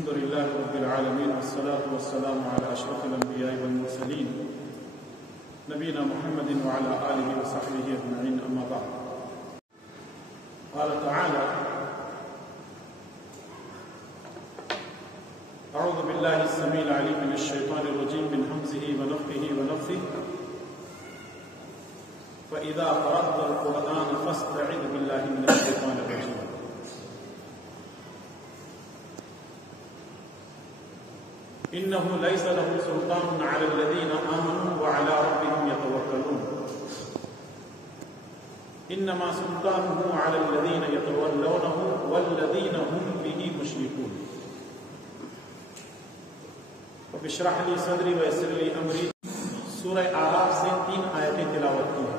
الحمد لله رب العالمين والصلاة والسلام على أشرف الأنبياء والمرسلين نبينا محمد وعلى آله وصحبه أجمعين أما بعد. قال تعالى: أعوذ بالله السميع العليم من الشيطان الرجيم من همزه ونفخه ونفثه فإذا قرأت القرآن فاستعذ بالله من الشيطان الرجيم. إنه ليس له سلطان على الذين آمنوا وعلى ربهم يتوكلون إنما سلطانه على الذين يتولونه والذين هم به مشركون. رب اشرح لي صدري ويسر لي أمري. سورہ اعراف سے 3 آیتیں تلاوت کی ہیں.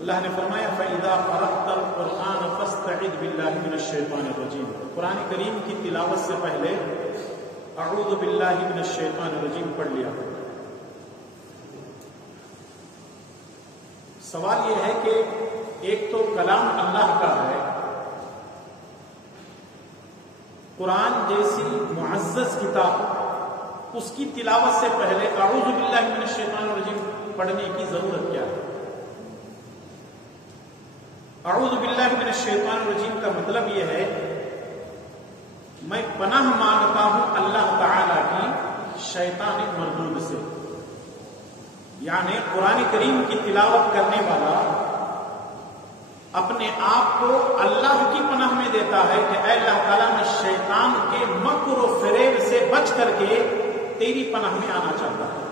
اللہ نے فرمایا فَإِذَا قَرَأْتَ الْقُرْآنَ فَاسْتَعِذْ بِاللَّهِ مِنَ الشَّيْطَانِ الرَّجِيمِ. قرآن کریم کی تلاوت سے پہلے اعوذ باللہ من الشیطان الرجیم پڑھ لیا. سوال یہ ہے کہ ایک تو کلام اللہ کا ہے، قرآن جیسی معزز کتاب، اس کی تلاوت سے پہلے اعوذ باللہ من الشیطان الرجیم پڑھنے کی ضرورت کیا ہے؟ اعوذ باللہ من الشیطان الرجیم کا مطلب یہ ہے میں پناہ مانگتا ہوں اللہ تعالی کی شیطان مردود سے. یعنی قرآن کریم کی تلاوت کرنے والا اپنے آپ کو اللہ کی پناہ میں دیتا ہے کہ اے اللہ تعالیٰ میں شیطان کے مکر و فریب سے بچ کر کے تیری پناہ میں آنا چاہتا ہوں.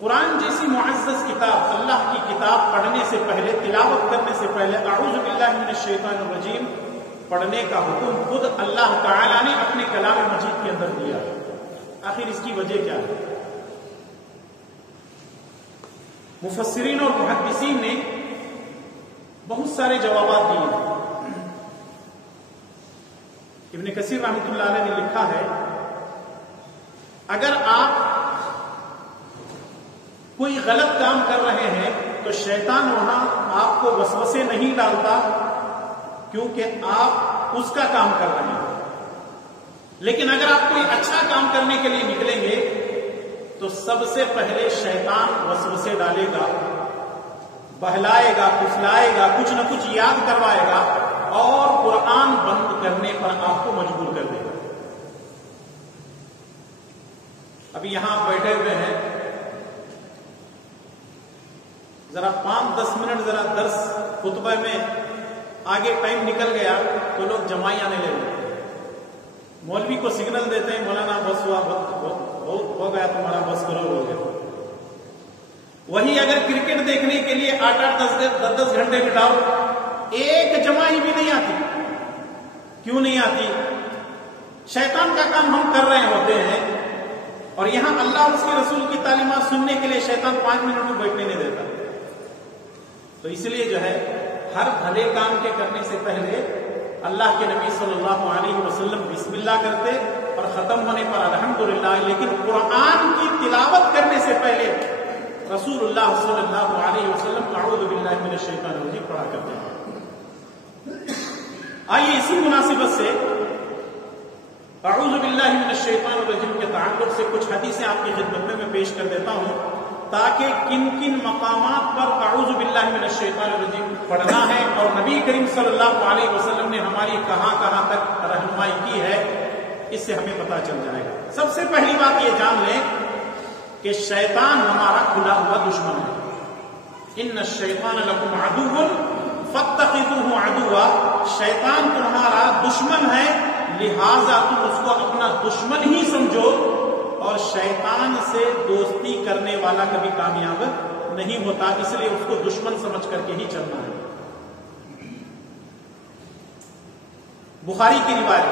قرآن جیسی معزز کتاب، اللہ کی کتاب پڑھنے سے پہلے، تلاوت کرنے سے پہلے اعوذ باللہ من الشیطان الرجیم پڑھنے کا حکم خود اللہ تعالیٰ نے اپنے کلام مجید کے اندر دیا. آخر اس کی وجہ کیا ہے؟ مفسرین اور محدثین نے بہت سارے جوابات دیے. ابن کثیر رحمۃ اللہ علیہ نے لکھا ہے اگر آپ کوئی غلط کام کر رہے ہیں تو شیطان وہاں آپ کو وسوسے نہیں ڈالتا کیونکہ آپ اس کا کام کر رہے ہیں. لیکن اگر آپ کوئی اچھا کام کرنے کے لیے نکلیں گے تو سب سے پہلے شیطان وسوسے ڈالے گا، بہلائے گا، پھسلائے گا، کچھ نہ کچھ یاد کروائے گا اور قرآن بند کرنے پر آپ کو مجبور کر دے گا. ابھی یہاں بیٹھے ہوئے ہیں، ذرا 5-10 منٹ ذرا درس خطبہ میں آگے ٹائم نکل گیا تو لوگ جمائی آنے لگے. مولوی کو سگنل دیتے ہیں مولانا بس ہوا، بہت ہو گیا تمہارا، بس کرو ہو گیا. وہی اگر کرکٹ دیکھنے کے لیے 8-10 گھنٹے بٹھاؤ، ایک جمائی بھی نہیں آتی. کیوں نہیں آتی؟ شیطان کا کام ہم کر رہے ہوتے ہیں اور یہاں اللہ اور اس کے رسول کی تعلیمات سننے کے لیے شیطان 5 منٹ میں بیٹھنے نہیں دیتا. تو اس لیے جو ہے ہر بھلے کام کے کرنے سے پہلے اللہ کے نبی صلی اللہ علیہ وسلم بسم اللہ کرتے اور ختم ہونے پر الحمدللہ. لیکن قرآن کی تلاوت کرنے سے پہلے رسول اللہ صلی اللہ علیہ وسلم اعوذ باللہ من الشیطان الرجیم پڑھا کرتے ہیں. آئیے اسی مناسبت سے اعوذ باللہ من الشیطان الرجیم کے تعلق سے کچھ حدیثیں آپ کی خدمت میں پیش کر دیتا ہوں تاکہ کن کن مقامات پر اعوذ باللہ من الشیطان الرجیم پڑھنا ہے اور نبی کریم صلی اللہ علیہ وسلم نے ہماری کہاں کہاں تک رہنمائی کی ہے، اس سے ہمیں پتہ چل جائے گا. سب سے پہلی بات یہ جان لیں کہ شیطان ہمارا کھلا ہوا دشمن ہے. ان الشیطان لکم عدو فاتخذوہ عدوا. شیطان تمہارا دشمن ہے، لہذا تم اس کو اپنا دشمن ہی سمجھو. اور شیطان سے دوستی کرنے والا کبھی کامیاب نہیں ہوتا، اس لیے اس کو دشمن سمجھ کر کے ہی چلنا ہے. بخاری کی روایت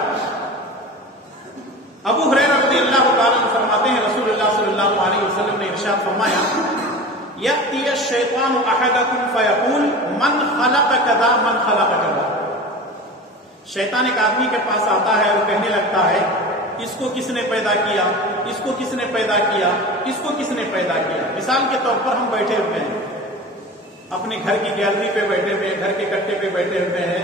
ابو ہریرہ رضی اللہ تعالیٰ عنہ فرماتے ہیں رسول اللہ صلی اللہ علیہ وسلم نے ارشاد فرمایا یأتی الشیطان احدکم فیقول من خلق کذا من خلق کذا. شیطان ایک آدمی کے پاس آتا ہے اور کہنے لگتا ہے اس کو کس نے پیدا کیا، اس کو کس نے پیدا کیا، اس کو کس نے پیدا کیا. مثال کے طور پر ہم بیٹھے ہوئے ہیں، अपने घर की गैलरी पे बैठे हुए हैं, घर के कट्टे पे बैठे हुए हैं,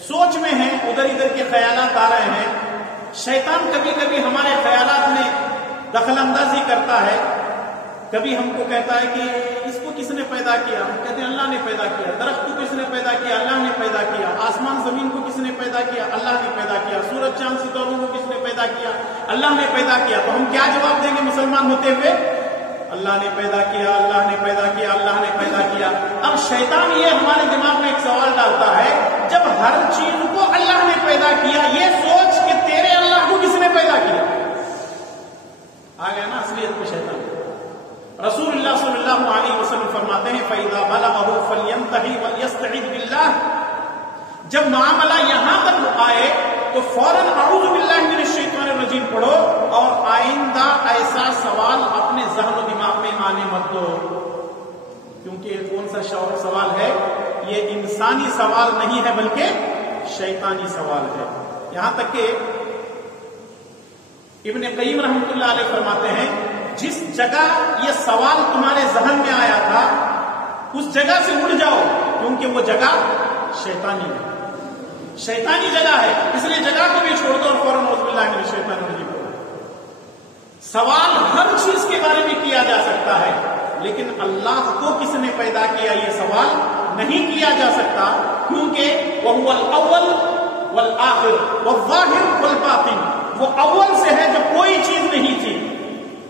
सोच में हैं, उधर इधर के ख्यालात आ रहे हैं। शैतान कभी कभी हमारे ख्यालात में दखल अंदाजी करता है। कभी हमको कहता है कि इसको किसने पैदा किया? हम कहते हैं अल्लाह ने पैदा किया। दरख्त को किसने पैदा किया? अल्लाह ने पैदा किया। आसमान जमीन को किसने पैदा किया? अल्लाह ने पैदा किया। सूरज चांद सितारों को किसने पैदा किया? अल्लाह ने पैदा किया। तो हम क्या जवाब देंगे मुसलमान होते हुए? अल्लाह ने पैदा किया, अल्लाह ने पैदा किया, अल्लाह ने पैदा किया। अब शैतान ये हमारे दिमाग में एक सवाल डालता है, जब हर चीज को अल्लाह ने पैदा किया, ये सोच कि तेरे अल्लाह को किसने पैदा किया? आ गया ना असलियत में शैतान। रसूलुल्लाह सल्लल्लाहु अलैहि वसल्लम फरमाते हैं, फइज़ा बलगहु फल्यंतही वल्यस्तईद बिल्लाह। जब मामला यहां तक आए तो फौरन अऊज़ु बिल्लाहि मिनश शैतानिर रजीम पढ़ो और आइंदा ऐसा सवाल अपने ज़हन दिमाग में आने मत दो, क्योंकि ये कौन सा सवाल है? ये इंसानी सवाल नहीं है बल्कि शैतानी सवाल है। यहां तक कि इब्न क़य्यिम रहमतुल्लाह अलैह फरमाते हैं, जिस जगह ये सवाल तुम्हारे ज़हन में आया था उस जगह से उड़ जाओ, क्योंकि वो जगह शैतानी है, शैतानी जगह है, इसलिए जगह को भी छोड़ दो और फौरन औज़ु बिल्लाहि मिनश शैतानिर रजीम। सवाल हर चीज के बारे में किया जा सकता है, लेकिन अल्लाह को किसने पैदा किया ये सवाल नहीं किया जा सकता, क्योंकि वहुवल अव्वल वल आखिर वल ज़ाहिर वल बातिन। वो अव्वल से है जब कोई चीज नहीं थी,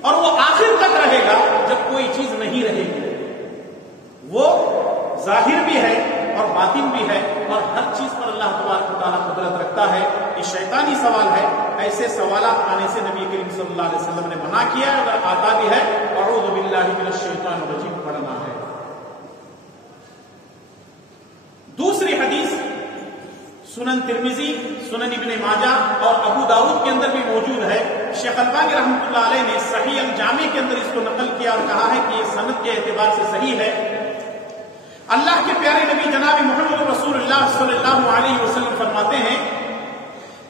और वो आखिर तक रहेगा जब कोई चीज नहीं रहेगी। वो जाहिर भी है और बातिन भी है, और हर चीज पर अल्लाह तबारक व तआला कुदरत रखता है। ये शैतानी सवाल है, ऐसे सवालात आने से नबी करीम सल्लल्लाहु अलैहि वसल्लम ने मना किया। अगर आता भी है अऊज़ु बिल्लाहि मिनश शैतानिर रजीम पढ़ना है। दूसरी हदीस सुनन तिर्मिज़ी, सुनन इब्न माजाह और अबू दाऊद के अंदर भी मौजूद है। शेख अल्बानी रहमतुल्लाह अलैह ने सही अल जामी के अंदर इसको नकल किया और कहा है कि ये सनद के एतबार से सही है। अल्लाह के प्यारे नबी जनाब मुहम्मद रसूलुल्लाह सल्लल्लाहु अलैहि वसल्लम फरमाते हैं,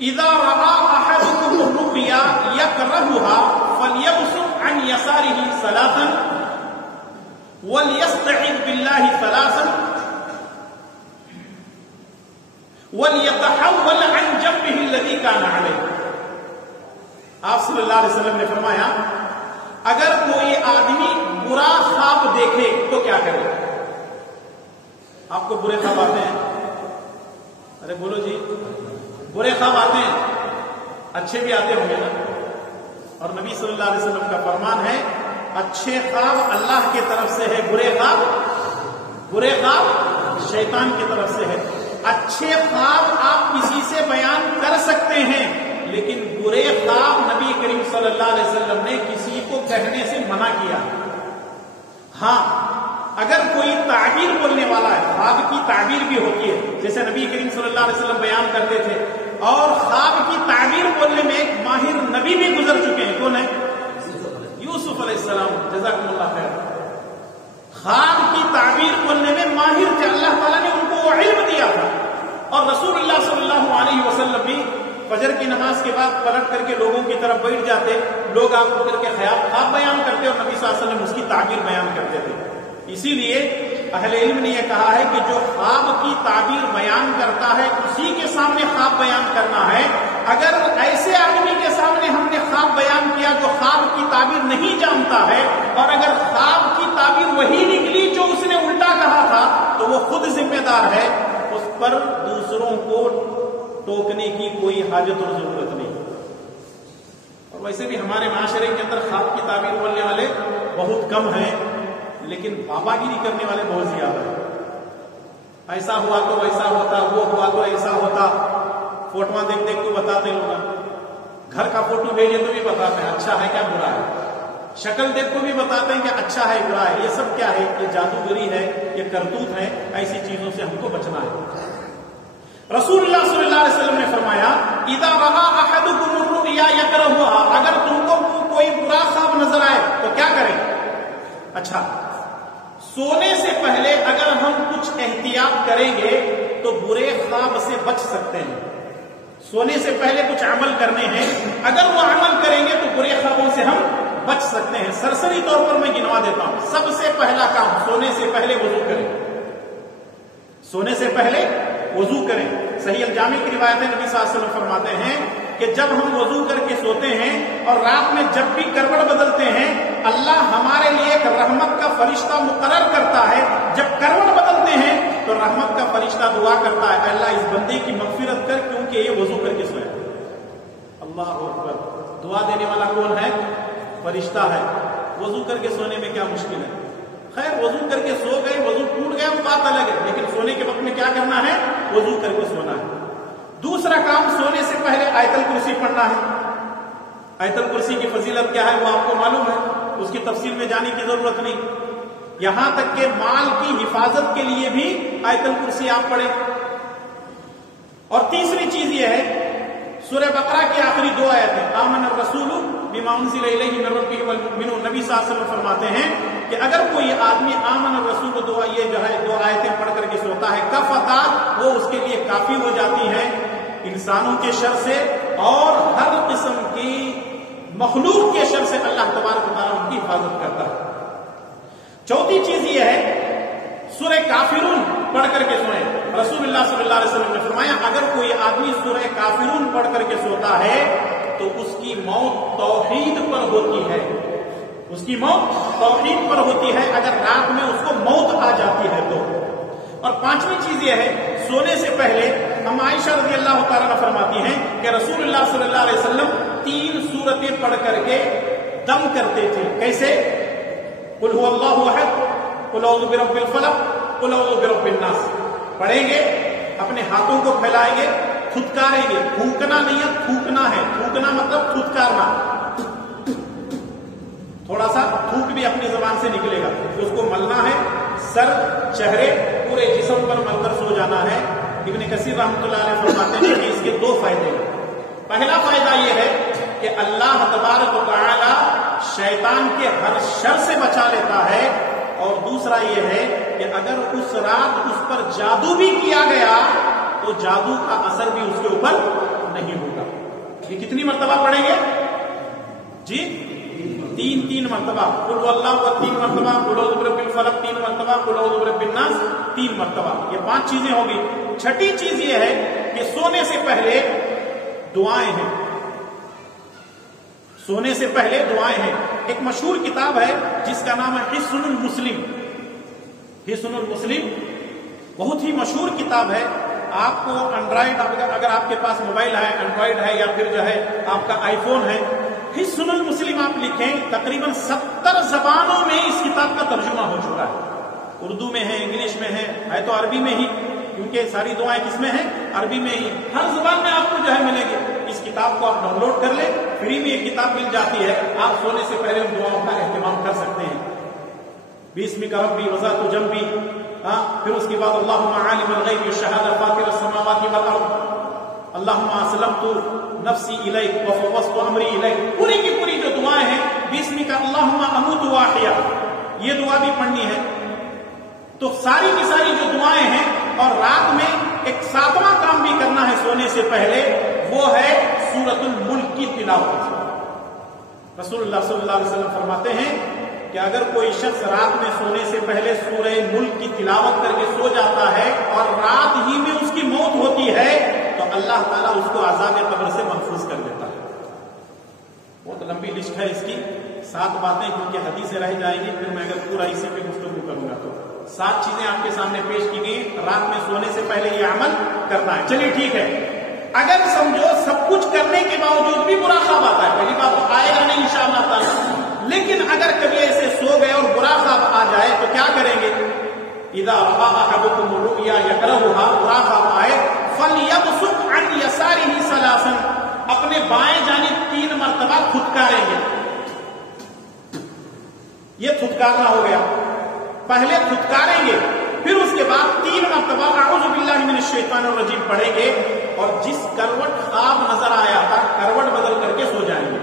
इज़ा रआ अहदुकुम रुक़या यकरहुहा फलयबसुत अन यसारिही सलासन वलयस्तईद बिल्लाहि सलासन वलयतहव्वल अन जंबिही अल्लज़ी कान अलैहि। आप सल्लल्लाहु अलैहि वसल्लम ने फरमाया, अगर कोई आदमी बुरा ख्वाब देखे तो क्या करे? आपको बुरे ख्वाब आते हैं? अरे बोलो जी, बुरे ख्वाब आते हैं, अच्छे भी आते होंगे ना। और नबी सल्लल्लाहु अलैहि वसल्लम का फरमान है, अच्छे ख्वाब अल्लाह की तरफ से है, बुरे ख्वाब शैतान की तरफ से है। अच्छे ख्वाब आप किसी से बयान कर सकते हैं, लेकिन बुरे ख्वाब नबी करीम सल्लल्लाहु अलैहि वसल्लम ने किसी को कहने से मना किया। हाँ, अगर कोई ताबीर बोलने वाला है, ख्वाब की ताबीर भी होती है, जैसे नबी करीम सल्लल्लाहु अलैहि वसल्लम बयान करते थे, और ख्वाब की ताबीर बोलने में एक माहिर नबी भी गुजर चुके हैं। कौन है? यूसुफ अलैहिस्सलाम, जज़ाकुमुल्लाह खैर। ख्वाब की ताबीर बोलने में माहिर थे, अल्लाह ताला ने उनको वो इल्म दिया था। और रसूलुल्लाह सल्लल्लाहु अलैहि वसल्लम भी फजर की नमाज के बाद पलट करके लोगों की तरफ बैठ जाते, लोग आपको करके ख्वाब बयान करते और नबी सल्लल्लाहु अलैहि वसल्लम उसकी ताबीर बयान करते थे। इसीलिए अहले इल्म ने यह कहा है कि जो ख्वाब की ताबीर बयान करता है उसी के सामने ख्वाब बयान करना है। अगर ऐसे आदमी के सामने हमने ख्वाब बयान किया जो ख्वाब की ताबीर नहीं जानता है, और अगर ख्वाब की ताबीर वही निकली जो उसने उल्टा कहा था, तो वो खुद जिम्मेदार है, उस पर दूसरों को टोकने की कोई हाजत और जरूरत नहीं। और वैसे भी हमारे माशरे के अंदर ख्वाब की ताबीर बोलने वाले बहुत कम हैं, लेकिन बाबागिरी करने वाले बहुत ज्यादा हैं। ऐसा हुआ तो वैसा होता, वो हुआ तो ऐसा होता, फोटो देख देख को बताते लोग। घर का फोटो भेजे तो भी बताते हैं अच्छा है क्या बुरा है, शक्ल देख को भी बताते हैं कि अच्छा है बुरा है। ये सब क्या है? ये जादूगरी है, ये करतूत है। ऐसी चीजों से हमको बचना है। रसूलुल्लाह सल्लल्लाहु अलैहि वसल्लम ने फरमाया, इज़ा रआ अहदुकुम रुक़या यकरहुहा, अगर तुमको कोई बुरा ख्वाब नजर आए तो क्या करें? अच्छा, सोने से पहले अगर हम कुछ एहतियात करेंगे तो बुरे ख्वाब से बच सकते हैं। सोने से पहले कुछ अमल करने हैं, अगर वो अमल करेंगे तो बुरे ख्वाबों से हम बच सकते हैं। सरसरी तौर पर मैं गिनवा देता हूं। सबसे पहला काम, सोने से पहले वुज़ू करें। सोने से पहले वजू करें। सही अल-जामी की रिवायत है, नबी सल्लल्लाहु अलैहि वसल्लम फरमाते हैं कि जब हम वजू करके सोते हैं और रात में जब भी करवट बदलते हैं, अल्लाह हमारे लिए एक रहमत का फरिश्ता मुकर्रर करता है। जब करवट बदलते हैं तो रहमत का फरिश्ता दुआ करता है, अल्लाह इस बंदे की मगफिरत कर क्योंकि ये वजू करके सोया। अल्लाह अकबर। दुआ देने वाला कौन है? फरिश्ता है। वजू करके सोने में क्या मुश्किल है? खैर, वजू करके सो गए, वजू टूट गया, वो बात अलग है, लेकिन सोने के वक्त में क्या करना है? वजू करके सोना है। दूसरा काम, सोने से पहले आयतल कुर्सी पढ़ना है। आयतल कुर्सी की फजीलत क्या है वो आपको मालूम है, उसकी तफसील में जाने की जरूरत नहीं। यहां तक के माल की हिफाजत के लिए भी आयतल कुर्सी आप पढ़ें। और तीसरी चीज ये है, सूरह बकरा की आखिरी 2 आयतें, आमन रसूल बिमा उनज़िला इलैहि मिन रब्बिहि वल मुमिनून, नबी सल्लल्लाहु अलैहि वसल्लम फरमाते हैं कि अगर कोई आदमी आमन रसूल दुआ, ये जो है 2 आयतें पढ़ करके सोता है, कफता, वो उसके लिए काफी हो जाती है इंसानों के शर से और हर किस्म की मखलूक के शर से अल्लाह तबारक व तआला उनकी हिफाजत करता है। चौथी चीज ये है, सूरह काफिरून पढ़ करके सोए। रसूलुल्लाह सल्लल्लाहु अलैहि वसल्लम ने फरमाया, अगर कोई आदमी सूरह काफिरून पढ़ करके सोता है तो उसकी मौत तौहीद पर होती है, उसकी मौत तौहीद पर होती है, अगर रात में उसको मौत आ जाती है तो। और पांचवी चीज यह है, सोने से पहले हम आयशा रज़ी अल्लाह तआला अन्हा फरमाती हैं कि रसूलुल्लाह सल्लल्लाहु अलैहि वसल्लम 3 सूरतें पढ़ करके दम करते थे। कैसे? कुल हुवल्लाहु अहद, कुल औज़ु बिरब्बिल फलक, कुल औज़ु बिरब्बिन नास पढ़ेंगे, अपने हाथों को फैलाएंगे, थुतकारेंगे। थूकना नहीं है, थूकना है। थूकना मतलब थुतकारना, थोड़ा सा थूक भी अपनी जबान से निकलेगा, तो उसको मलना है, सर, चेहरे, पूरे जिस्म पर मलकर सो जाना है। इब्न कसीर रहमतुल्लाह अलैह फरमाते हैं कि इसके 2 फायदे हैं। पहला फायदा यह है कि अल्लाह तबारक व तआला शैतान के हर शर से बचा लेता है, और दूसरा यह है कि अगर उस रात उस पर जादू भी किया गया तो जादू का असर भी उसके ऊपर नहीं होगा। ये कितनी मर्तबा पढ़ेंगे जी? 3 मर्तबा। कुल हुवल्लाहु 3 मर्तबा, कुल औज़ु बिरब्बिल फलक 3 मर्तबा, कुल औज़ु बिरब्बिन नास 3 मर्तबा। ये 5 चीजें होगी। छठी चीज ये है कि सोने से पहले दुआएं हैं। सोने से पहले दुआएं हैं। एक मशहूर किताब है जिसका नाम है हिस्नुल मुस्लिम। हिस्नुल मुस्लिम बहुत ही मशहूर किताब है। आपको एंड्रॉइड, अगर आपके पास मोबाइल है, एंड्रॉइड है या फिर जो है आपका आईफोन है, हिस्नुल मुस्लिम आप लिखें, तकरीबन 70 जबानों में इस किताब का तर्जुमा हो चुका है। उर्दू में है, इंग्लिश में है तो अरबी में ही, क्योंकि सारी दुआएं किसमें हैं? अरबी में ही। हर जुबान में आपको जो है मिलेगी। इस किताब को आप डाउनलोड कर ले, फ्री में एक किताब मिल जाती है। आप सोने से पहले उन दुआओं का एहतमाम कर सकते हैं। बिस्मिका रब्बी वज़अतु जंबी, फिर उसके बाद अल्लाहुम्मा आलिमल गैबि वश्शहादा फातिरस समावाति वल अर्द, अल्लाहुम्मा अस्लमतु नफ्सी इलैक व फवज़तु अमरी इलैक, पूरी की पूरी जो दुआएं हैं, बिस्मिका अल्लाहुम्मा अमूतु व अहया, ये दुआ भी पढ़नी है। तो सारी की सारी जो दुआएं हैं, और रात में एक 7वां काम भी करना है सोने से पहले, वो है सूरतुल मुल्क की तिलावत। रसूलुल्लाह सल्लल्लाहु अलैहि वसल्लम फरमाते हैं कि अगर कोई शख्स रात में सोने से पहले सूरह मुल्क की तिलावत करके सो जाता है और रात ही में उसकी मौत होती है, तो अल्लाह ताला उसको अज़ाब कब्र से महफूज कर देता है। बहुत लंबी लिस्ट है इसकी, 7 बातें, क्योंकि हदीसें रह जाएंगी, फिर मैं अगर पूरा इसी पे गुफ्तगू करूंगा तो 7 चीजें आपके सामने पेश की गई। रात में सोने से पहले ये अमल करना है। चलिए ठीक है, अगर समझो सब कुछ करने के बावजूद भी बुरा ख्वाब आता है, पहली बात तो आएगा नहीं इंशाअल्लाह ताला, लेकिन अगर कभी ऐसे सो गए और बुरा ख्वाब आ जाए तो क्या करेंगे? इज़ा रआ अहदुकुम रुया यकरहुहा, बुरा ख्वाब आए, फलयबसुक अन यसारिही सलासन, अपने बाएं जानिब 3 मर्तबा थुतकारेंगे। ये थुतकारना हो गया। पहले थुतकारेंगे, फिर उसके बाद 3 मर्तबा अऊज़ु बिल्लाहि मिनश शैतानिर रजीम पढ़ेंगे, और जिस करवट ख्वाब नजर आया था करवट बदल करके सो जाएंगे।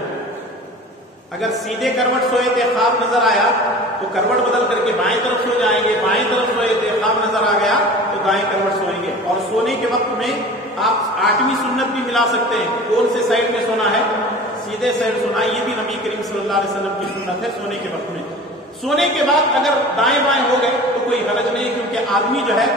अगर सीधे करवट सोए थे, ख्वाब नजर आया तो करवट बदल करके बाएं तरफ सो जाएंगे, बाएं तरफ सोए थे, ख्वाब नजर आ गया तो दाएं करवट सोएंगे। और सोने के वक्त में आप 8वीं सुन्नत भी मिला सकते हैं। कौन से साइड में सोना है? सीधे साइड सोना। ये भी नबी करीम सल्लल्लाहु अलैहि वसल्लम की सुन्नत है सोने के वक्त में। सोने के बाद अगर दाएं बाएं हो गए तो कोई हरज नहीं, क्योंकि आदमी जो है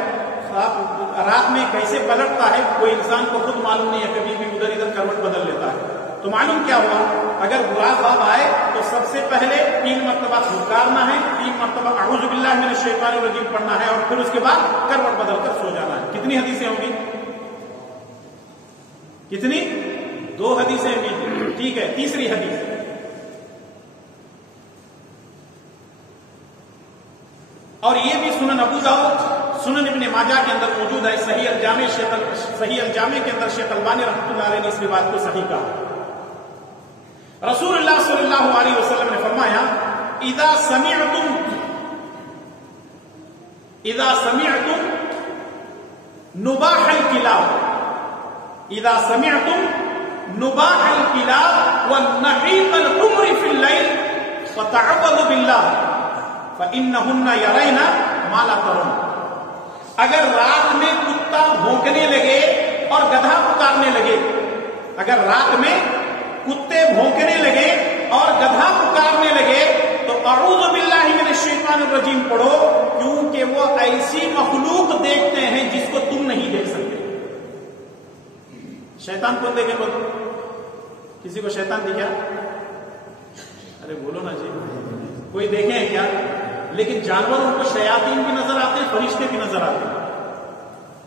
رات میں کیسے پلٹتا ہے کوئی انسان کو خود معلوم نہیں ہے، کبھی بھی ادھر ادھر کروٹ بدل لیتا ہے. تو معلوم کیا ہوا، اگر برا خواب آئے تو سب سے پہلے 3 مرتبہ پھٹکارنا ہے، 3 مرتبہ اعوذ باللہ من الشیطان الرجیم پڑھنا ہے، اور پھر اس کے بعد کروٹ بدل کر سو جانا ہے. کتنی حدیثیں ہوں گی؟ کتنی؟ 2 حدیثیں ہوں گی. ٹھیک ہے، تیسری حدیث، اور یہ بھی سنن ابو داؤد، سنن ابن ماجہ کے اندر موجود ہے. صحیح الجامع کے اندر شیخ البانی رحمۃ اللہ علیہ نے اس بات کو صحیح کہا. رسول اللہ صلی اللہ علیہ وسلم نے فرمایا اذا سمعتم نباح الكلاب والنحيق الحمر في الليل فتعوذوا بالله فإنهن يرين ما لا ترون. اگر رات میں کتا بھونکنے لگے اور گدھا پکارنے لگے، اگر رات میں کتے بھونکنے لگے اور گدھا پکارنے لگے تو اعوذ باللہ من الشیطان الرجیم پڑھو، کیونکہ وہ ایسی مخلوق دیکھتے ہیں جس کو تم نہیں دیکھ سکتے. شیطان کون دیکھے؟ بولو، کسی کو شیطان دکھا؟ ارے بولو نا جی، کوئی دیکھے ہیں کیا؟ لیکن جانوروں کو شیاطین بھی نظر آتے ہیں، فرشتے بھی نظر آتے ہیں.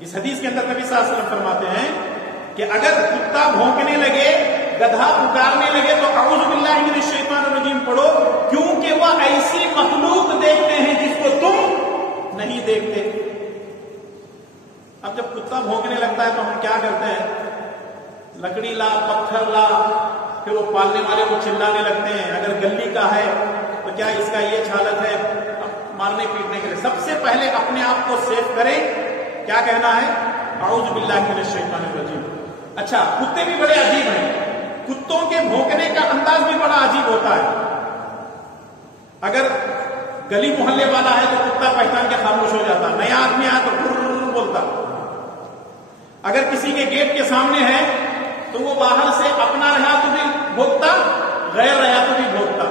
اس حدیث کے اندر نبی صلی اللہ علیہ وسلم فرماتے ہیں کہ اگر کتا بھونکنے لگے، گدھا پکارنے لگے تو اعوذ باللہ من الشیطان الرجیم پڑھو، کیونکہ وہ ایسی مخلوق دیکھتے ہیں جس کو تم نہیں دیکھتے. اب جب کتا بھونکنے لگتا ہے تو ہم کیا کرتے ہیں؟ لکڑی لا، پتھر لا، پھر وہ پالنے والے کو چلانے لگتے ہیں. اگر گلی کا ہے تو کیا اس کا یہ حالت ہے مارنے پیٹنے کے لیے. سب سے پہلے اپنے آپ کو سیف کریں. کیا کہنا ہے؟ اعوذ باللہ من الشیطان الرجیم. اچھا، کتے بھی بڑے عجیب ہیں، کتوں کے بھونکنے کا انداز بھی بڑا عجیب ہوتا ہے. اگر گلی محلے والا ہے تو کتا پہچان کے خاموش ہو جاتا، نیا آدمی آیا تو بولتا. اگر کسی کے گیٹ کے سامنے ہے تو وہ باہر سے اپنا رہا تو بھی بھونکتا، غیر رہا تو بھی بھونکتا.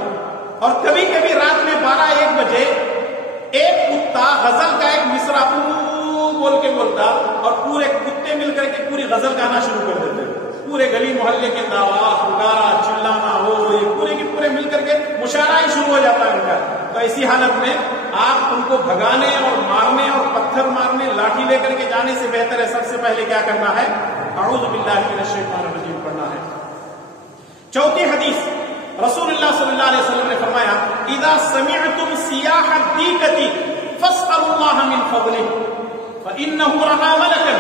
اور کبھی کبھی رات میں 12-1 بجے ایک کتا غزل کا ایک مصرع بول کے بولتا، اور پورے کتے مل کر کے پوری غزل گانا شروع کر دیتے. پورے گلی محلے کے آواز، پکارا، چلانا ہو، یہ پورے کے پورے مل کر کے مشاعرہ ہی شروع ہو جاتا ہے ان کا. تو ایسی حالت میں آپ ان کو بھگانے اور مارنے اور پتھر مارنے، لاٹھی لے کر کے جانے سے بہتر ہے سب سے پہلے کیا کرنا ہے؟ اعوذ باللہ من الشیطان الرجیم پڑھنا ہے. چوتھی حدیث، رسول اللہ صلی اللہ علیہ وسلم نے فرمایا اذا سمعتم صیاح الدیکۃ فاسألوا اللہ من فضلہ فإنہ رأى ملکا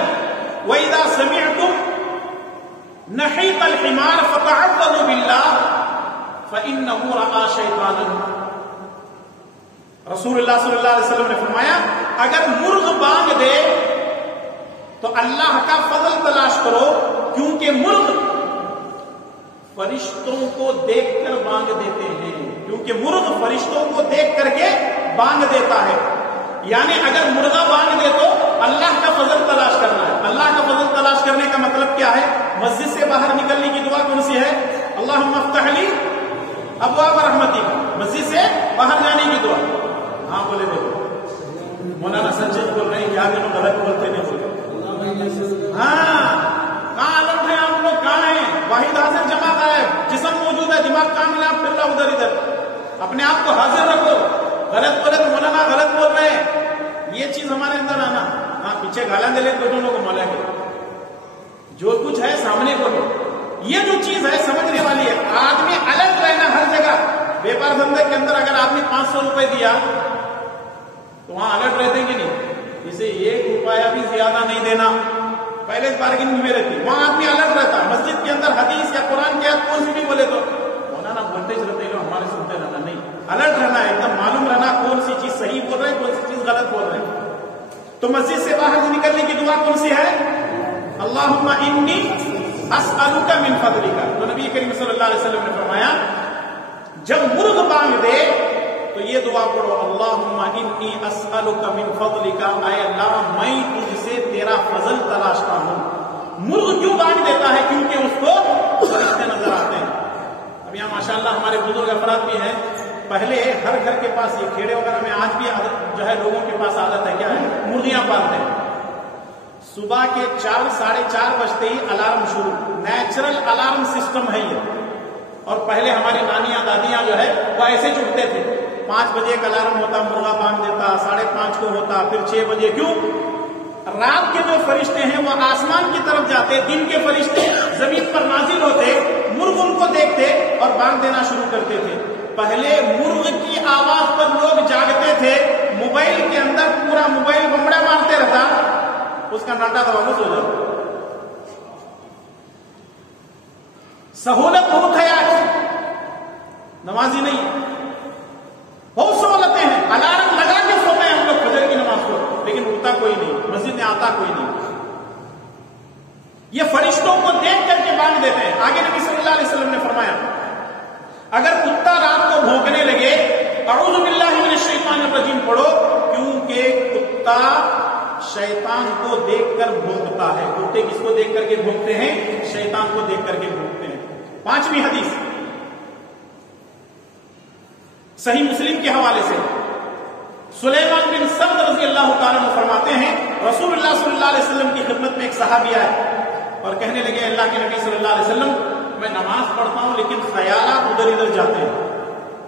وإذا سمعتم نحیق الحمار فتعوذوا باللہ فإنہ رأى شیطانا. رسول اللہ صلی اللہ علیہ وسلم نے فرمایا اگر مرغ بانگ دے تو اللہ کا فضل تلاش کرو، کیونکہ مرغ فرشتوں کو دیکھ کر بانگ دیتے ہیں. کیونکہ مرغ فرشتوں کو دیکھ کر کے بانگ دیتا ہے. یعنی اگر مرغا بانگ دے تو اللہ کا فضل تلاش کرنا ہے. اللہ کا فضل تلاش کرنے کا مطلب کیا ہے؟ مسجد سے باہر نکلنے کی دعا کون سی ہے؟ اللہم افتح لی ابواب رحمتک. مسجد سے باہر جانے کی دعا. ہاں بولے دیکھو مولانا سچ بول رہے ہیں، کیا دنوں غلط بولتے نہیں بولتے. ہاں، کہاں الٹ ہیں آپ لوگ؟ کہاں ہیں؟ واحد حاضر جماعت ہے، جسم موجود ہے، دماغ کام ملا، پھر رہا ادھر ادھر. اپنے آپ کو حاضر رکھو. غلط بولے تو مولانا غلط بول رہے ہیں، یہ چیز ہمارے اندر آنا. ہاں، پیچھے گالا دے لے تو دونوں کو مولا کے جو کچھ ہے سامنے کو. یہ جو چیز ہے سمجھنے والی ہے. آدمی الگ رہنا ہر جگہ. بیپار دھندے کے اندر اگر آدمی 500 روپے دیا تو وہاں الرٹ رہتے کہ نہیں؟ اسے 1 روپیہ بھی زیادہ نہیں دینا. پہلے بارگننگ میں رہتی، وہاں آدمی الرٹ رہتا. مسجد کے اندر حدیث یا قرآن کی آیت کون سی بھی بولے تو مولانا بولتے رہتے لو، ہمارے سنتے رہنا نہیں. الرٹ رہنا ہے، ایک دم معلوم رہنا کون سی چیز صحیح بول رہے ہیں، کون سی چیز غلط بول رہے ہیں. تو مسجد سے باہر نکلنے کی دعا کون سی ہے؟ اللہم انی اسألک من فضلک. تو نبی کریم صلی اللہ علیہ وسلم نے فرمایا جب مرغ بانگ دے تو یہ دعا پڑھو، اللہم انی اسألک من فضلک. اے اللہ میں تجھ سے تیرا فضل تلاشتا ہوں. مرغ کیوں بانگ دیتا ہے؟ کیونکہ اس کو فرشتے نظر آتے ہیں. اب یہاں ماشاءاللہ ہمارے بزرگ افراد بھی ہیں. پہلے ہر گھر کے پاس یہ کھیڑے وغیرہ میں آج بھی جو ہے لوگوں کے پاس عادت ہے، کیا ہے؟ مرغیاں پالتے ہیں. صبح کے 4 साढ़े 4 बजते ही अलार्म शुरू, नेचुरल अलार्म सिस्टम है ये। और पहले हमारी नानियां दादियां जो है वो ऐसे उठते थे, 5 बजे का अलार्म होता, मुर्गा बांध देता, 5:30 को होता, फिर 6 बजे। क्यों? रात के जो फरिश्ते हैं वो आसमान की तरफ जाते, दिन के फरिश्ते जमीन पर नाजिल होते, मुर्ग उनको देखते और बांध देना शुरू करते थे। पहले मुर्ग की आवाज पर लोग जागते थे, मोबाइल के अंदर पूरा मोबाइल बमड़ा मारते रहता, उसका नाटा दबा के सो जाओ। सहूलत बहुत है आज, नमाजी नहीं, बहुत सहूलतें हैं। अलार्म लगा के सोते हैं हम लोग फजर की नमाज को, लेकिन उठता कोई नहीं, मस्जिद में आता कोई नहीं। ये फरिश्तों को देख करके बांध देते हैं। आगे नबी सल्लल्लाहु अलैहि वसल्लम ने फरमाया, अगर कुत्ता रात को भौंकने लगे, अऊज़ु बिल्लाहि मिनश शैतानिर रजीम पढ़ो, क्योंकि कुत्ता शैतान को देखकर भौंकता है। कुत्ते किसको देख करके भौंकते हैं? शैतान को देख करके भौंकते हैं। 5वीं हदीस सही मुस्लिम के हवाले से सुलेमान बिन सर्द रज़ी अल्लाह तआला अन्हु फरमाते हैं, रसूलुल्लाह सल्लल्लाहु अलैहि वसल्लम की खिदमत में एक सहाबी आए और कहने लगे, अल्लाह के नबी सल्लल्लाहु अलैहि वसल्लम, मैं नमाज पढ़ता हूं लेकिन ख्यालात उधर इधर जाते हैं।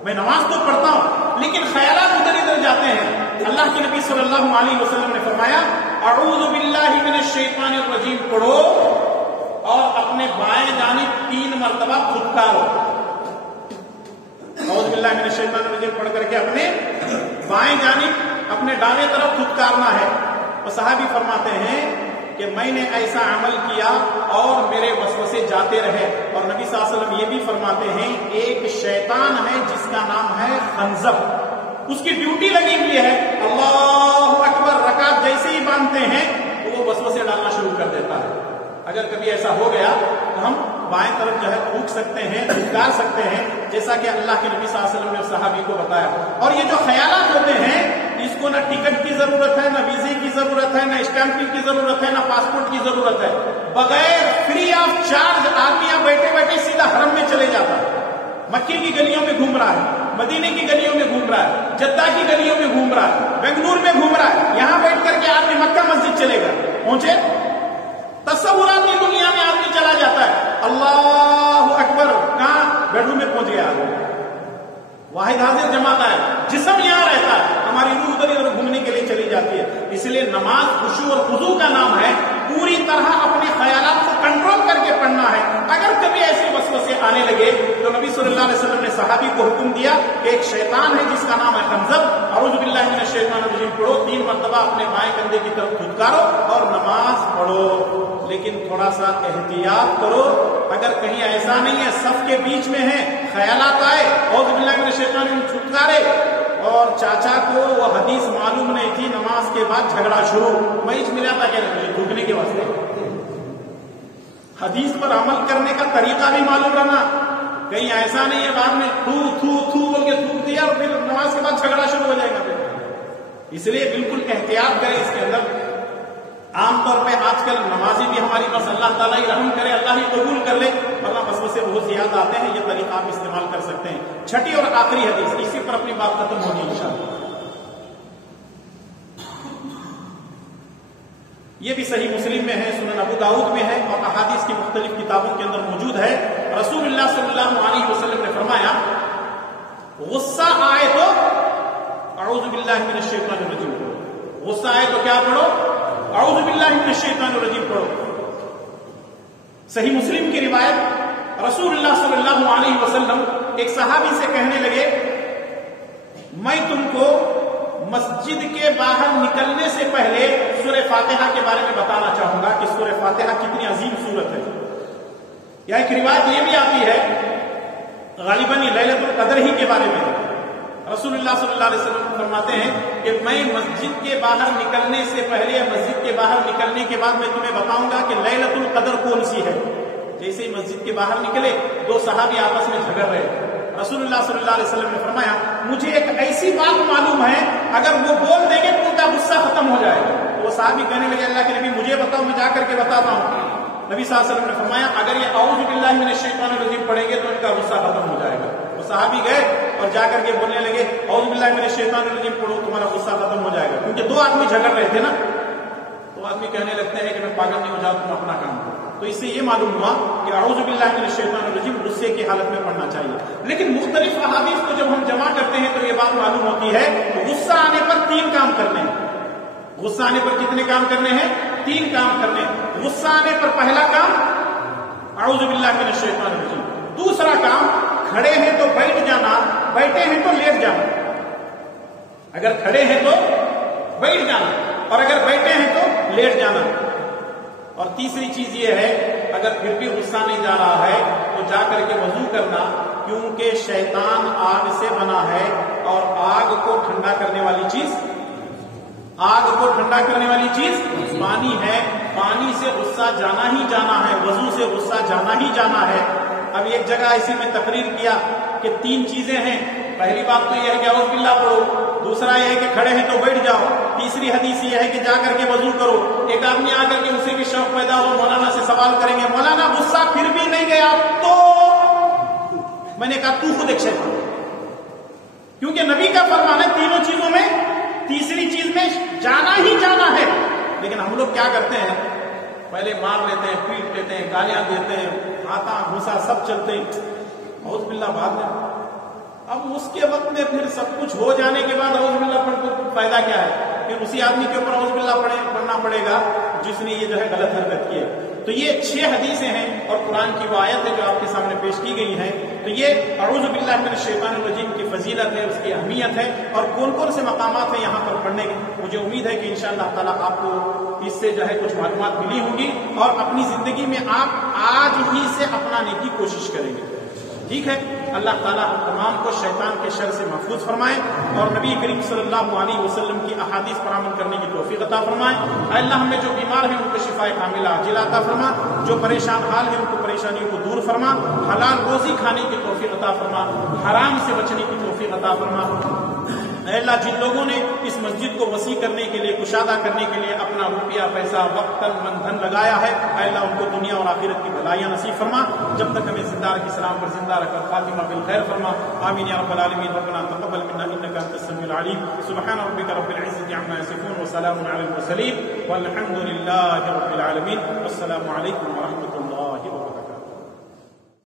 मैं नमाज तो पढ़ता हूं लेकिन ख्यालात उधर इधर जाते हैं। अल्लाह के नबी सल्लल्लाहु अलैहि वसल्लम ने फरमाया, अऊज़ु बिल्लाहि मिनश शैतानिर रजीम पढ़ो और अपने बाएं जानिब 3 मरतबा फुटकारो। औज़ु बिल्लाहि मिनश शैतानिर रजीम पढ़ करके अपने बाएं जानिब अपने दाहिने तरफ फुटकारना है। और सहाबी फरमाते हैं कि मैंने ऐसा अमल किया और मेरे वसवसे जाते रहे। और नबी सल्लल्लाहु अलैहि वसल्लम ये भी फरमाते हैं, एक शैतान है जिसका नाम है खंजब, उसकी ड्यूटी लगी हुई है, अल्लाहु अकबर रकात जैसे ही बांधते हैं तो वो वसवसे डालना शुरू कर देता है। अगर कभी ऐसा हो गया तो हम बाएं तरफ जो है थूक सकते हैं, फुटकार सकते हैं, जैसा कि अल्लाह के नबी सल्लल्लाहु अलैहि वसल्लम ने सहाबी को बताया। और ये जो ख्यालात होते हैं, इसको ना टिकट की जरूरत है, ना वीजे की जरूरत है, ना स्टैंपिंग की जरूरत है, ना पासपोर्ट की जरूरत है। बगैर फ्री ऑफ चार्ज आदमी यहाँ बैठे बैठे सीधा हरम में चले जाता है। मक्के की गलियों में घूम रहा है, मदीने की गलियों में घूम रहा है, जद्दा की गलियों में घूम रहा है, बेंगलुरु में घूम रहा है। यहां बैठ करके आदमी मक्का मस्जिद चलेगा, पहुंचे तस्वुरात की दुनिया में आदमी चला जाता है, अल्लाहु अकबर, कहां? बेडरूम में पहुंच गया आदमी। वाहिद हाजिर जमात है, जिस्म यहां रहता है, हमारी रूह उधर इधर घूमने के लिए चली जाती है। इसलिए नमाज खुशू और खुजू का नाम है, पूरी तरह अपने ख्यालात को कंट्रोल करके पढ़ना है। अगर कभी ऐसे वसवसे आने लगे तो नबी सल्लल्लाहु अलैहि वसल्लम ने सहाबी को हुक्म दिया कि एक शैतान है जिसका नाम है खंजब, अऊज़ु बिल्लाहि मिनश शैतानिर रजीम पढ़ो, 3 मरतबा अपने बाएं कंधे की तरफ फुटकारो और नमाज पढ़ो। लेकिन थोड़ा सा एहतियात करो, अगर कहीं ऐसा नहीं है सफ के बीच में है, ख्यालात आए, औज़ु बिल्लाहि मिनश शैतानिर रजीम फुटकारे और चाचा को वो हदीस मालूम नहीं थी, नमाज के बाद झगड़ा शुरू, मैच मिला था क्या मुझे थूकने के वास्ते। हदीस पर अमल करने का तरीका भी मालूम रहना, कहीं ऐसा नहीं है बाद में थू थू थू बोल के थूक दिया और फिर नमाज के बाद झगड़ा शुरू हो जाएगा। इसलिए बिल्कुल एहतियात करें इसके अंदर। आमतौर पे आजकल नमाजी भी हमारी बस अल्लाह ताला ही रहम करे, अल्लाह ही कबूल कर ले, वरना वसवसे बहुत ज्यादा आते हैं। ये तरीका आप इस्तेमाल कर सकते हैं। 6ठी और आखिरी हदीस, इसी पर अपनी बात खत्म होगी इंशाअल्लाह। ये भी सही मुस्लिम में है, सुनन अबू दाऊद में है और अहादीस की मुख्तलिफ किताबों के अंदर मौजूद है। रसूलुल्लाह सल्लल्लाहु अलैहि वसल्लम ने फरमाया, गुस्सा आए तो अऊज़ु बिल्लाहि मिनश शैतानिर रजीम पढ़ो। गुस्सा आए तो क्या पढ़ो? अऊज़ु बिल्लाहि मिनश शैतानिर रजीम पढ़ो। सही मुस्लिम की रिवायत, रसूलुल्लाह सल्लल्लाहु अलैहि वसल्लम एक सहाबी से कहने लगे, मैं तुमको मस्जिद के बाहर निकलने से पहले सूरह फातिहा के बारे में बताना चाहूंगा कि सूरह फातिहा कितनी अजीम सूरत है। या एक रिवायत ये भी आती है, गालिबन ये लैलतुल कद्र ही के बारे में। रसूलुल्लाह सल्लल्लाहु अलैहि वसल्लम फरमाते हैं कि मैं मस्जिद के बाहर निकलने से पहले या मस्जिद के बाहर निकलने के बाद मैं तुम्हें बताऊंगा कि लैलतुल कद्र कौन सी है। जैसे ही मस्जिद के बाहर निकले, 2 सहाबी आपस में झगड़ रहे। रसूलुल्लाह सल्लल्लाहु अलैहि वसल्लम ने फरमाया, मुझे एक ऐसी बात मालूम है, अगर वो बोल देंगे तो उनका गुस्सा खत्म हो जाएगा। तो वो सहाबी कहने लगे, अल्लाह के नबी मुझे बताओ, मैं जा करके बताता हूँ। नबी सल्लल्लाहु अलैहि वसल्लम ने फरमाया, अगर ये औज़ु बिल्लाहि मिनश शैतानिर रजीम पढ़ेंगे तो इनका गुस्सा खत्म हो जाएगा। वो सहाबी गए और जाकर के बोलने लगे, औज़ु बिल्लाहि मिनश शैतानिर रजीम पढ़ो, तुम्हारा गुस्सा खत्म हो जाएगा। क्योंकि 2 आदमी झगड़ रहे थे ना, तो وہ آدمی کہنے لگتے ہیں کہ میں پاگل نہیں ہو جاؤں، تم اپنا کام کرو. تو اس سے یہ معلوم ہوا کہ اعوذ باللہ من الشیطان الرجیم غصے کی حالت میں پڑھنا چاہیے. لیکن مختلف احادیث کو جب ہم جمع کرتے ہیں تو یہ بات معلوم ہوتی ہے کہ غصہ آنے پر 3 کام کرنے ہیں. غصہ آنے پر کتنے کام کرنے ہیں؟ 3 کام کرنے ہیں. غصہ آنے پر پہلا کام اعوذ باللہ من الشیطان الرجیم. دوسرا کام کھڑے ہیں تو بیٹھ جانا، بیٹھے ہیں تو لیٹ جانا. اگر کھڑے ہیں تو بیٹھ جانا اور اگر بیٹھے ہیں تو لیٹ جانا. اور تیسری چیز یہ ہے اگر پھر بھی غصہ نہیں جا رہا ہے تو جا کر کے وضو کرنا، کیونکہ شیطان آگ سے بنا ہے اور آگ کو ٹھنڈا کرنے والی چیز پانی ہے. پانی سے غصہ جانا ہی جانا ہے، وضو سے غصہ جانا ہی جانا ہے. اب ایک جگہ ایسی میں تقریر کیا کہ 3 چیزیں ہیں. پہلی بات تو یہ ہے کہ اعوذ باللہ پڑھو، دوسرا یہ ہے کہ کھڑے ہیں تو بیٹھ جاؤ، تیسری حدیث یہ ہے کہ جا کر کے وضو کرو. ایک آدمی آ کر کے اسے بھی شوق پیدا ہو، مولانا سے سوال کریں گے، مولانا غصہ پھر بھی نہیں گیا تو میں نے کہا تو خود ایک شیطان، کیونکہ نبی کا فرمان ہے تینوں چیزوں میں تیسری چیز میں جانا ہی جانا ہے. لیکن ہم لوگ کیا کرتے ہیں، پہلے مار لیتے ہیں، پیٹ لیتے ہیں، گالیاں دیتے ہیں، آتا گھوسا سب چلتے ہیں، اعوذ باللہ بعد میں. اب اس کے وقت میں پھر سب کچھ ہو جانے کے بعد اعوذ باللہ پڑھ کر فائدہ کیا ہے؟ پھر اسی آدمی کے اوپر اعوذ باللہ پڑھنا پڑے گا جس نے یہ جو ہے غلط حرکت کی ہے. تو یہ 6 حدیثیں ہیں اور قرآن کی وہ آیت ہے جو آپ کے سامنے پیش کی گئی ہے. تو یہ اعوذ باللہ من الشیطان الرجیم کی فضیلت ہے، اس کی اہمیت ہے اور کون کون سے مقامات ہیں یہاں پر پڑھنے کی. مجھے امید ہے کہ انشاءاللہ تعالیٰ آپ کو اس سے جو ہے کچھ معلومات ملی ہوں گی اور اپنی زندگی میں آپ آج ہی سے اپنانے کی کوشش کریں گے. ٹھیک ہے. اللہ تعالیٰ تمام کو شیطان کے شر سے محفوظ فرمائے اور نبی کریم صلی اللہ علیہ وسلم کی احادیث پر عمل کرنے کی توفیق عطا فرمائے. اے اللہ ہم میں جو بیمار ہیں ان کو شفا کاملہ عاجلہ عطا فرما، جو پریشان حال ہیں ان کو پریشانیوں کو دور فرما، حلال روزی کھانے کی توفیق عطا فرما، حرام سے بچنے کی توفیق عطا فرما. اے اللہ جن لوگوں نے اس مسجد کو وسیع کرنے کے لیے، کشادہ کرنے کے لیے اپنا روپیہ پیسہ وقت تن من دھن لگایا ہے، اے اللہ ان کو دنیا اور آخرت کی بھلائیاں نصیب فرما. جب تک ہمیں زندہ رکھ اسلام پر زندہ رکھ کر خاتمہ بالخیر فرما. آمین یا رب العالمین. ربنا تقبل منا انك انت السميع العليم. سبحان ربك رب العزة عما يصفون وسلام على المرسلين والحمد لله رب العالمين. والسلام عليكم ورحمة الله.